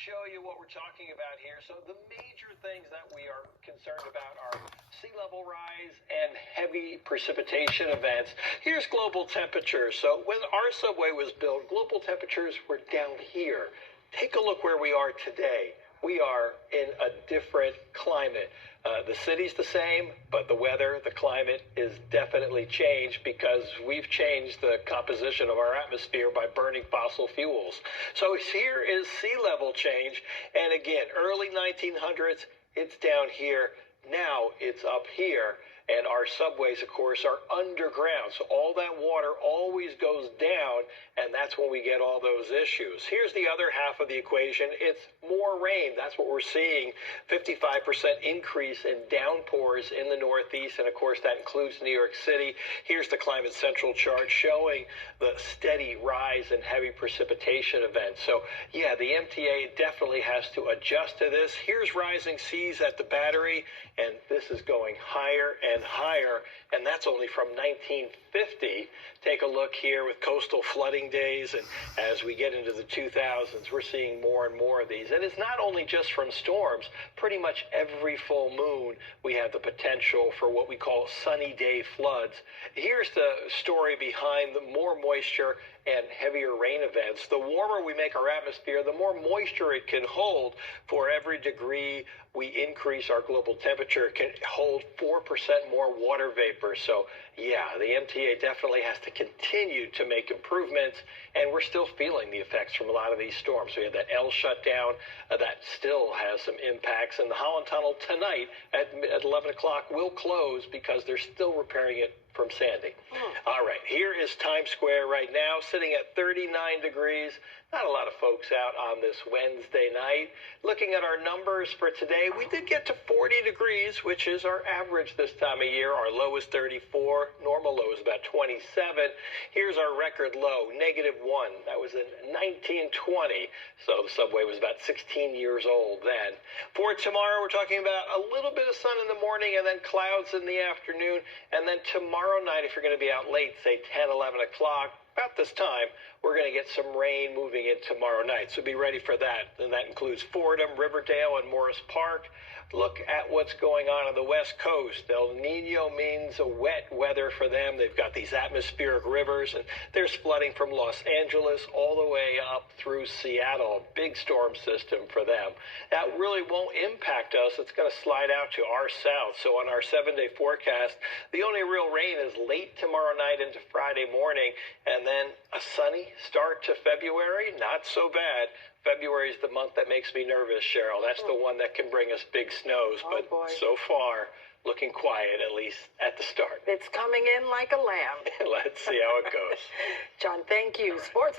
show you what we're talking about here. So the major things that we are concerned about are sea level rise and heavy precipitation events. Here's global temperatures. So when our subway was built, global temperatures were down here. Take a look where we are today. We are in a different climate. The city's the same, but the weather, the climate is definitely changed because we've changed the composition of our atmosphere by burning fossil fuels. So here is sea level change. And again, early 1900s, it's down here. Now it's up here. And our subways, of course, are underground. So all that water always goes down, and that's when we get all those issues. Here's the other half of the equation. It's more rain. That's what we're seeing. 55% increase in downpours in the Northeast, and of course, that includes New York City. Here's the Climate Central chart showing the steady rise in heavy precipitation events. So, yeah, the MTA definitely has to adjust to this. Here's rising seas at the Battery, and this is going higher and higher, and that's only from 1950. Take a look here with coastal flooding days, and as we get into the 2000s, we're seeing more and more of these. And it's not only just from storms. Pretty much every full moon, we have the potential for what we call sunny day floods. Here's the story behind the more moisture and heavier rain events. The warmer we make our atmosphere, the more moisture it can hold. For every degree we increase our global temperature, it can hold 4% more water vapor. So yeah, the MTA definitely has to continue to make improvements, and we're still feeling the effects from a lot of these storms. We had that L shutdown that still has some impacts, and the Holland Tunnel tonight at 11 o'clock will close because they're still repairing it from Sandy. All right, here is Times Square right now, sitting at 39 degrees. Not a lot of folks out on this Wednesday night. Looking at our numbers for today, we did get to 40 degrees, which is our average this time of year. Our low is 34. Normal low is about 27. Here's our record low, -1. That was in 1920. So the subway was about 16 years old then. For tomorrow, we're talking about a little bit of sun in the morning and then clouds in the afternoon. And then tomorrow night, if you're going to be out late, say 10, 11 o'clock, about this time, we're going to get some rain moving in tomorrow night. So be ready for that. And that includes Fordham, Riverdale, and Morris Park. Look at what's going on the West Coast. El Nino means a wet weather for them. They've got these atmospheric rivers, and there's flooding from Los Angeles all the way up through Seattle. Big storm system for them. That really won't impact us. It's going to slide out to our south. So on our 7-day forecast, the only real rain is late tomorrow night into Friday morning, and then a sunny start to February. Not so bad. February is the month that makes me nervous, Cheryl. That's the one that can bring us big snows, but so far, looking quiet, at least at the start. It's coming in like a lamb. Let's see how it goes. John, thank you. Sports